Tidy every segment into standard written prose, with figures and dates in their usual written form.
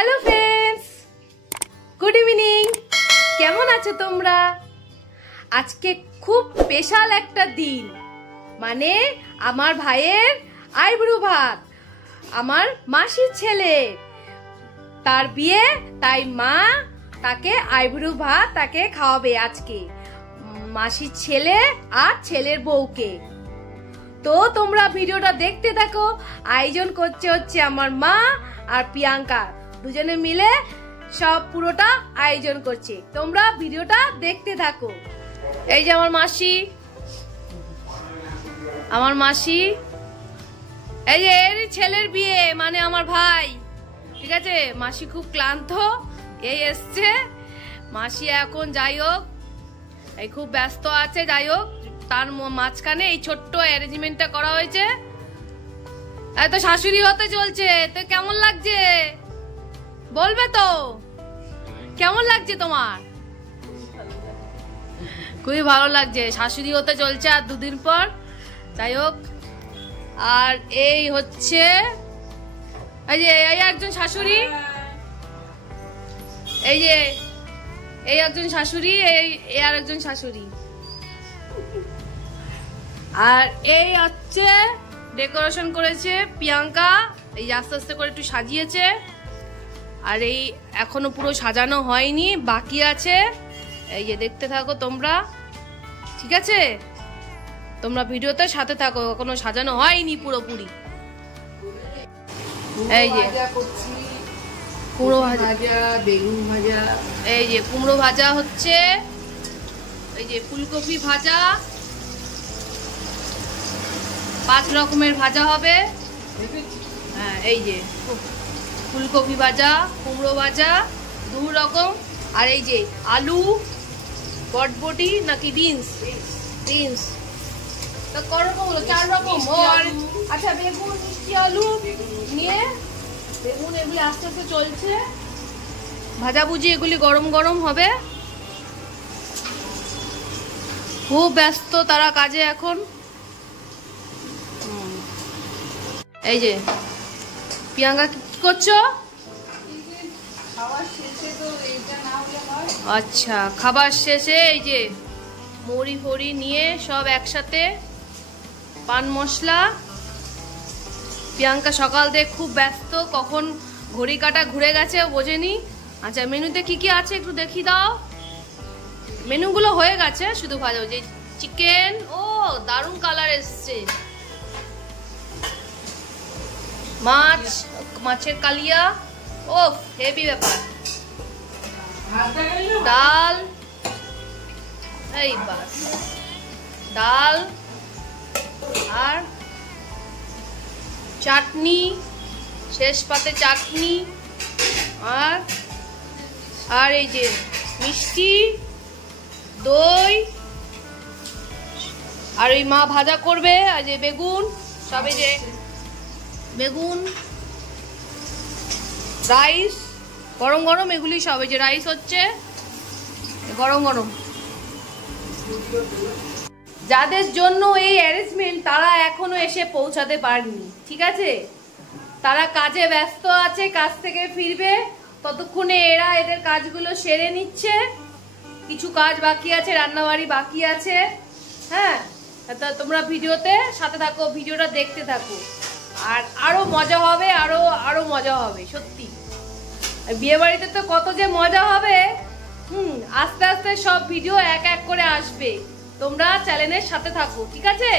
Hello friends, good evening. কেমন আছো তোমরা? আজকে খুব স্পেশাল একটা দিন, মানে আমার ভাইয়ের আইব্রু ভাত, আমার মাসির ছেলে তার বিয়ে, তাই মা তাকে আইব্রু ভাত তাকে খাওয়াবে আজকে, মাসির ছেলে আর ছেলের বউকে। তো তোমরা ভিডিওটা দেখতে থাকো। আয়োজন করছে হচ্ছে আমার মা আর প্রিয়াঙ্কা, দুজনে মিলে সব পুরোটা আয়োজন করছে। তোমরা ভিডিওটা দেখতে থাকো। এই যে আমার মাসি, এই যে এর ছেলের বিয়ে, মানে আমার ভাই, ঠিক আছে। মাসি খুব ক্লান্ত, এই এসছে মাসি এখন। যাই হোক, এই খুব ব্যস্ত আছে। যাই হোক, তার মাঝখানে এই ছোট্ট অ্যারেঞ্জমেন্টটা করা হয়েছে। এত শাশুড়ি হতে চলছে, তো কেমন লাগছে বলবে তো? কেমন লাগছে তোমার? খুবই ভালো লাগছে। শাশুড়ি হতে চলছে আর দুদিন পর। যাই হোক, আর এই হচ্ছে এই যে এই একজন শাশুড়ি, এই যে এই একজন শাশুড়ি, এই আর একজন শাশুড়ি। আর এই হচ্ছে ডেকোরেশন করেছে প্রিয়াঙ্কা, এই আস্তে আস্তে করে একটু সাজিয়েছে। আর এই এখনো পুরো সাজানো হয়নি, বাকি আছে। এই যে দেখতে থাকো তোমরা, ঠিক আছে? তোমরা ভিডিওতে সাথে থাকো, এখনো সাজানো হয়নি পুরোপুরি। এই যে কুমড়ো ভাজা, বেগুন ভাজা, এই যে কুমড়ো ভাজা হচ্ছে, এই যে ফুলকপি ভাজা, 5 রকমের ভাজা হবে। হ্যাঁ, এই যে ফুলকপি ভাজা, কুমড়ো ভাজা 2 রকম, আর এই যে আলু, বটবটি নাকি বিনস, তো করকম হলো 4 রকম। আর আচ্ছা, বেগুন, মিষ্টি আলু নিয়ে বেগুন, এগুলি আস্তে আস্তে চলছে ভাজাভুজি, এগুলি গরম গরম হবে। খুব ব্যস্ত তারা কাজে এখন। এই যে প্রিয়াঙ্কা কি করছো? আচ্ছা, খাবার শেষে এই যে মুড়ি ফড়ি নিয়ে সব একসাথে, পান মশলা। প্রিয়াঙ্কা সকাল থেকে খুব ব্যস্ত, কখন ঘড়ি কাটা ঘুরে গেছে বোঝেনি। আচ্ছা, মেনুতে কি কি আছে একটু দেখি দাও। মেনুগুলো হয়ে গেছে, শুধু ভাজা। যে চিকেন, ও দারুণ কালার এসছে। মাছ, মাছের কালিয়া, ও হেভি ব্যাপার। ডাল, এই বাস ডাল, আর চাটনি, শেষ পাতে চাটনি, আর এই যে মিষ্টি, দই, আর ওই মা ভাজা করবে। আর যে বেগুন, সবে যে বেগুন, রাইস গরম গরম, এগুলি সব। এই যে রাইস হচ্ছে গরম গরম। যাদের জন্য এই অ্যারেঞ্জমেন্ট, তারা এখনো এসে পৌঁছাতে পারেনি, ঠিক আছে? তারা কাজে ব্যস্ত আছে, কাজ থেকে ফিরবে, ততক্ষণে এরা এদের কাজগুলো সেরে নিচ্ছে। কিছু কাজ বাকি আছে, রান্নাবাড়ি বাকি আছে। হ্যাঁ, তা তোমরা ভিডিওতে সাথে থাকো, ভিডিওটা দেখতে থাকো, আর আরো মজা হবে, আরো মজা হবে সত্যি। বিয়ে বাড়িতে তো কত যে মজা হবে। আস্তে আস্তে সব ভিডিও এক এক করে আসবে, তোমরা চ্যানেলের সাথে থাকো, ঠিক আছে?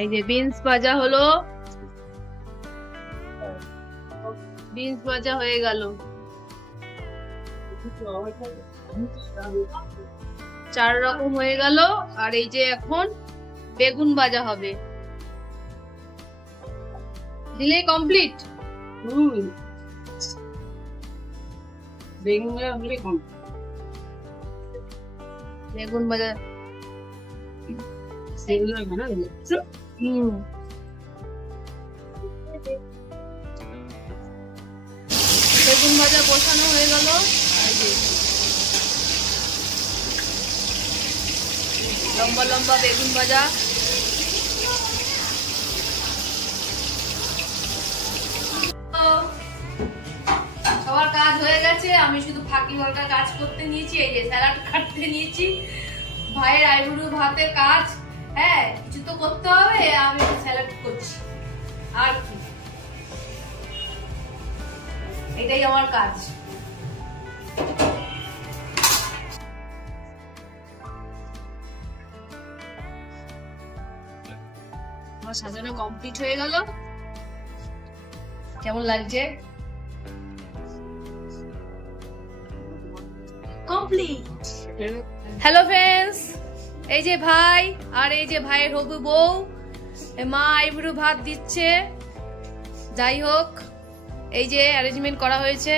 এই যে বিনস ভাজা হলো, বিনস ভাজা হয়ে গেল, 4 রকম হয়ে গেল। আর এই যে এখন বেগুন ভাজা হবে, দিলে কমপ্লিট। বেগুন ভাজা, বেগুন ভাজা বসানো হয়ে গেল। লম্বা লম্বা বেগুন ভাজা, গেছে, আমি শুধু ফাঁকি মার্কা কাজ করতে নিয়েছি। এই যে স্যালাড কাটতে নিয়েছি, ভাইয়ের আইবুড়ো ভাতের কাজ। হ্যাঁ, কিছু তো করতে হবে, আমি স্যালাড করছি আর কি, এটাই আমার কাজ। আমার সাজানো কমপ্লিট হয়ে গেল। কেমন লাগছে? কমপ্লিট। হ্যালো ফ্রেন্ডস, এই যে ভাই আর এই যে ভাইয়ের হবু বউ, মা আইবুড়ো ভাত দিচ্ছে। যাই হোক, এই যে অ্যারেঞ্জমেন্ট করা হয়েছে,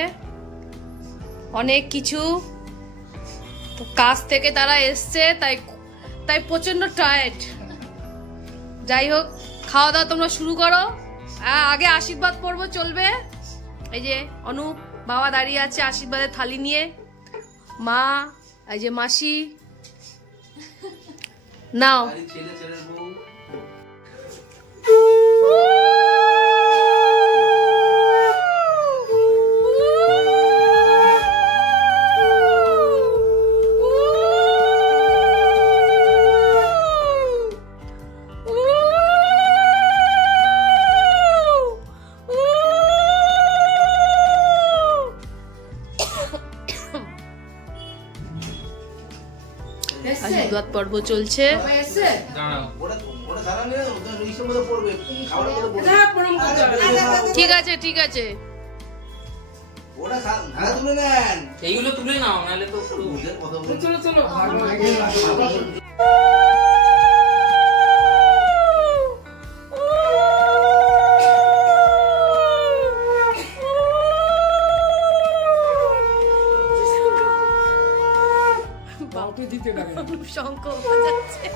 অনেক কিছু কাজ থেকে তারা এসছে, তাই প্রচন্ড টায়ার্ড। যাই হোক, খাওয়া দাওয়া তোমরা শুরু করো, আগে আশীর্বাদ পর্ব চলবে। এই যে অনুপ বাবা দাঁড়িয়ে আছে আশীর্বাদের থালি নিয়ে, মা, এই যে মাসি, নাও। আশীর্বাদ পর্ব চলছে। ঠিক আছে ঠিক আছে, এইগুলো তুলে নাও, নাহলে তো চলো চলো। শঙ্খ বাজাচ্ছে।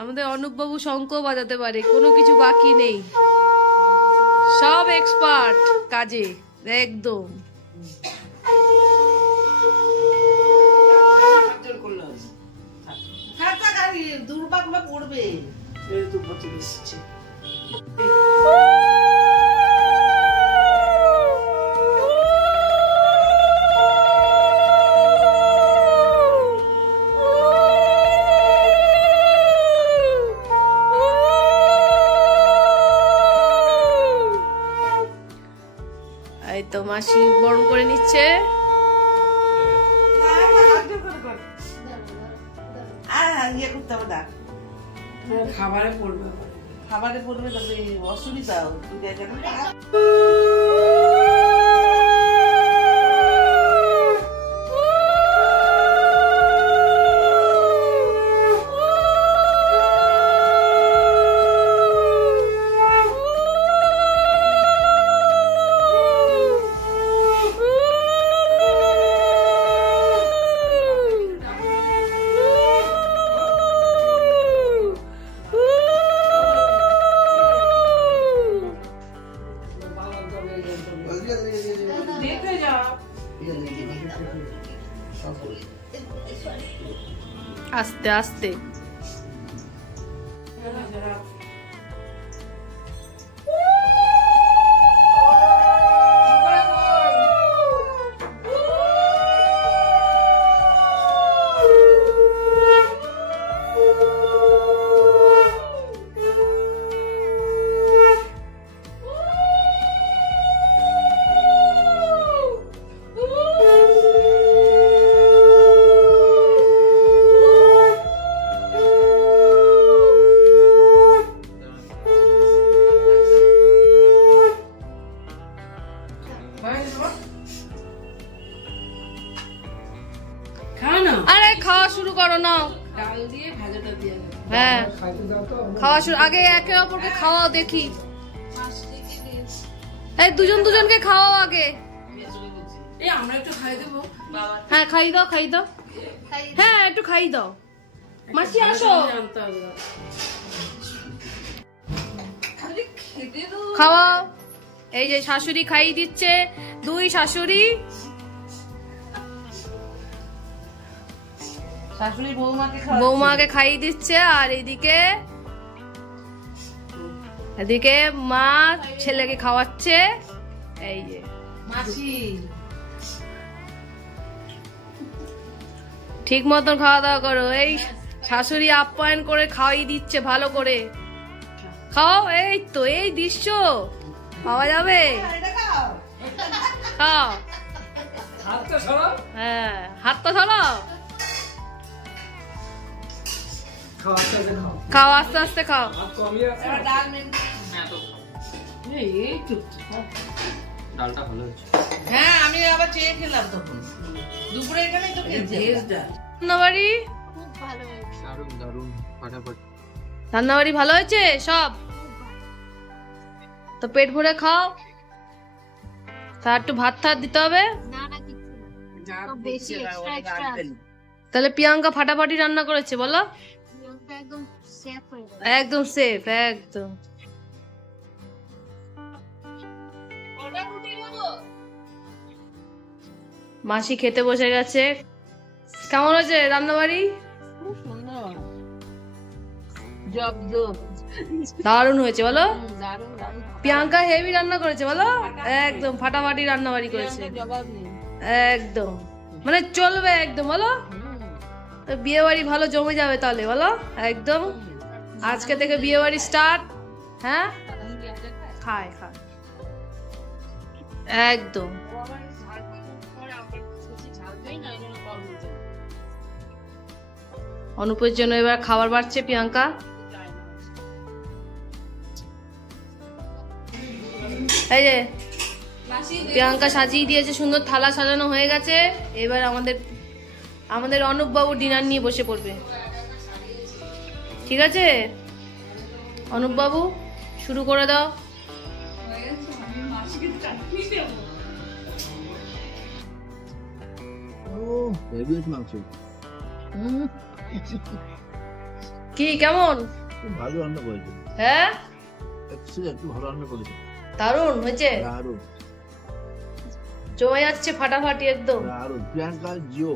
আমাদের অনুপ বাবু শঙ্খ বাজাতে পারে, কোনো কিছু বাকি নেই, সব এক্সপার্ট কাজে একদম। দুর্ভাগ্য পড়বে। এই তো মাসি বরণ করে নিচ্ছে। খাবারে পড়বে, খাবারে পড়বে, তবে অসুবিধা। আস্তে আস্তে খাওয়া শুরু করো না। ডাল দিয়ে ভাজাটা দিয়ে, হ্যাঁ খাওয়া শুরু, আগে একে অপরকে খাওয়াও দেখি। এই দুজনকে খাওয়াও আগে। আমরা একটু খাই দেবো। হ্যাঁ খাই দাও খাই দাও, হ্যাঁ একটু খাই দাও। মাসি আসো, খাওয়াও। এই যে শাশুড়ি খাইয়ে দিচ্ছে, দুই শাশুড়ি। শাশুড়ি বৌমাকে বৌমাকে খাইয়ে দিচ্ছে, আর এদিকে মা ছেলেকে খাওয়াচ্ছে। এই যে মাসি ঠিক মতন খাওয়া দাওয়া করো। এই শাশুড়ি আপ্যায়ন করে খাওয়াই দিচ্ছে ভালো করে। খাও। এই তো এই দৃশ্য পাওয়া যাবে। খাও। হ্যাঁ, হাতটা সরাও। খাও, আস্তে আস্তে খাও। ডালটা ভালো হয়েছে। হ্যাঁ, আমি আবার চেয়ে খেলাম তখন দুপুরে এখানেই তো খেয়েছি ডাল। রান্নাবাড়ি দারুণ দারুণ ফাটাফাটি। রান্নাবাড়ি ভালো হয়েছে সব? তো পেট ভরে খাও। তার একটু ভাত থাত দিতে হবে। তাহলে প্রিয়াঙ্কা ফাটাফাটি রান্না করেছে বলো? একদম সেফ, একদম। মাসি খেতে বসে গেছে। কেমন হয়েছে রান্নাবাড়ি? দারুণ হয়েছে বলো? প্রিয়াঙ্কা হেভি রান্না করেছে বলো? একদম ফাটাফাটি রান্নাবাড়ি করেছে একদম, মানে চলবে একদম বলো? তো বিয়ে বাড়ি ভালো জমে যাবে তাহলে বলো? একদম আজকে থেকে বিয়ে বাড়ি স্টার্ট। হ্যাঁ, খায় খায় একদম। অনুপের জন্য এবার খাবার বাড়ছে প্রিয়াঙ্কা। এই যে প্রিয়াঙ্কা সাজিয়ে দিয়েছে, সুন্দর থালা সাজানো হয়ে গেছে। এবার আমাদের অনুপ বাবু ডিনার নিয়ে বসে পড়বে। ঠিক আছে অনুপ বাবু, শুরু করে দাও। কি কেমন? ভালো রান্না করেছে। হ্যাঁ, একটু ভালো রান্না করেছে। দারুণ হয়েছে, দারুণ জমে যাচ্ছে ফাটাফাটি একদম। দারুণ। প্রিয়াঙ্কা জিও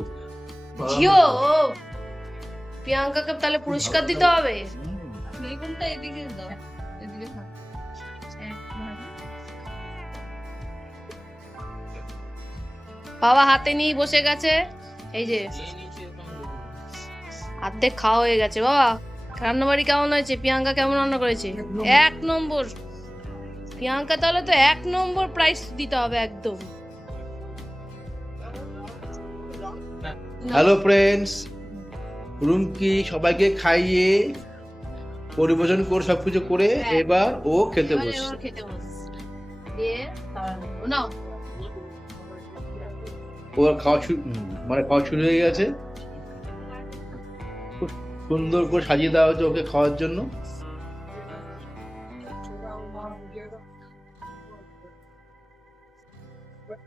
জিও। ও, প্রিয়াঙ্কাকে তাহলে পুরস্কার দিতে হবে। বাবা হাতে নিয়ে বসে গেছে। এই যে অর্ধেক খাওয়া হয়ে গেছে। বাবা রান্নাবাড়ি কেমন হয়েছে? প্রিয়াঙ্কা কেমন রান্না করেছে? এক নম্বর। প্রিয়াঙ্কা তাহলে তো 1 নম্বর প্রাইজ দিতে হবে একদম। হ্যালো ফ্রেন্ডস, রুমকি সবাইকে খাইয়ে পরিবেশন করে সবকিছু করে এবার ও খেতে বসছে। ওর খাওয়া শুরু হয়ে গেছে। খুব সুন্দর করে সাজিয়ে দেওয়া হয়েছে ওকে খাওয়ার জন্য।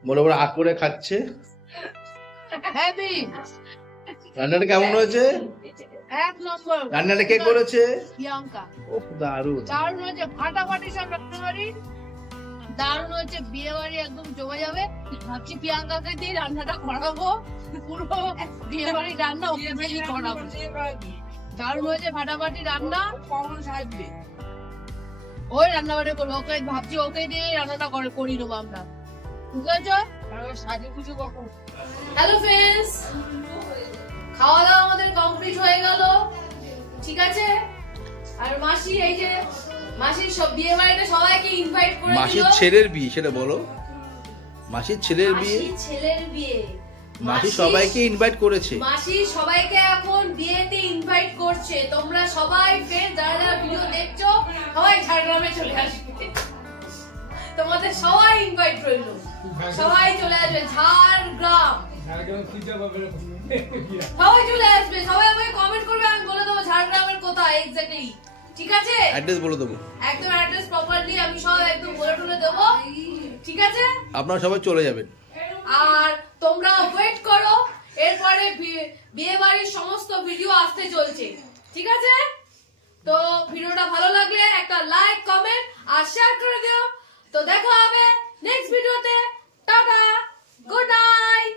বড় বড় আগ করে খাচ্ছে। রান্নাটা কেমন হয়েছে? এক নম্বর। রান্নাটা কে করেছে? প্রিয়াঙ্কা। ওহ দারুণ। দারুণ হয়েছে, ফাটাফাটি সব রান্নাবাড়ি দারুণ হয়েছে। বিয়ে বাড়ি একদম জমে যাবে। ভাবছি প্রিয়াঙ্কাকে দিয়ে রান্নাটা করাবো, পুরো বিয়ে বাড়ি রান্না ওকে দিয়েই করাবো। দারুণ হয়েছে ফাটাফাটি রান্না। ওই রান্নাবাড়ি করবো, ওকে ভাবছি ওকে দিয়ে রান্নাটা করি নেবো আমরা। ঠিক আছে? হ্যালো ফ্রেন্ডস, খাওয়া দাওয়া আমাদের কমপ্লিট হয়ে গেল। ঠিক আছে, আর মাসি এই যে মাসির সব বিয়ে বাড়িতে সবাইকে ইনভাইট করে দিল। মাসির ছেলের বিয়ে সেটা বলো? মাসির ছেলের বিয়ে। মাসির ছেলের বিয়ে। মাসি সবাইকে ইনভাইট করেছে। মাসি সবাইকে এখন বিয়েতে ইনভাইট করছে। তোমরা সবাই ফ্রেন্ড যারা যারা ভিডিও দেখছো সবাই ঝাড়গ্রামে চলে আসবে। তোমাদের সবাই ইনভাইট রইলো, সবাই চলে আসবে ঝাড়গ্রাম। সবাই চলে আসবে, সবাই আমাকে কমেন্ট করবে, আমি বলে দেবো ঝাড়গ্রামের কোথায় এক্স্যাক্টলি। ঠিক আছে, অ্যাড্রেস বলে দেবো একদম অ্যাড্রেস প্রপারলি আমি সব একদম বলে টলে দেবো। ঠিক আছে, আপনারা সবাই চলে যাবেন। আর তোমরা ওয়েট করো, এরপরে বিয়ে বাড়ির সমস্ত ভিডিও আসতে চলছে। ঠিক আছে, তো ভিডিওটা ভালো লাগলে একটা লাইক, কমেন্ট আর শেয়ার করে দিও। তো দেখা হবে নেক্সট ভিডিওতে। Tata, good night.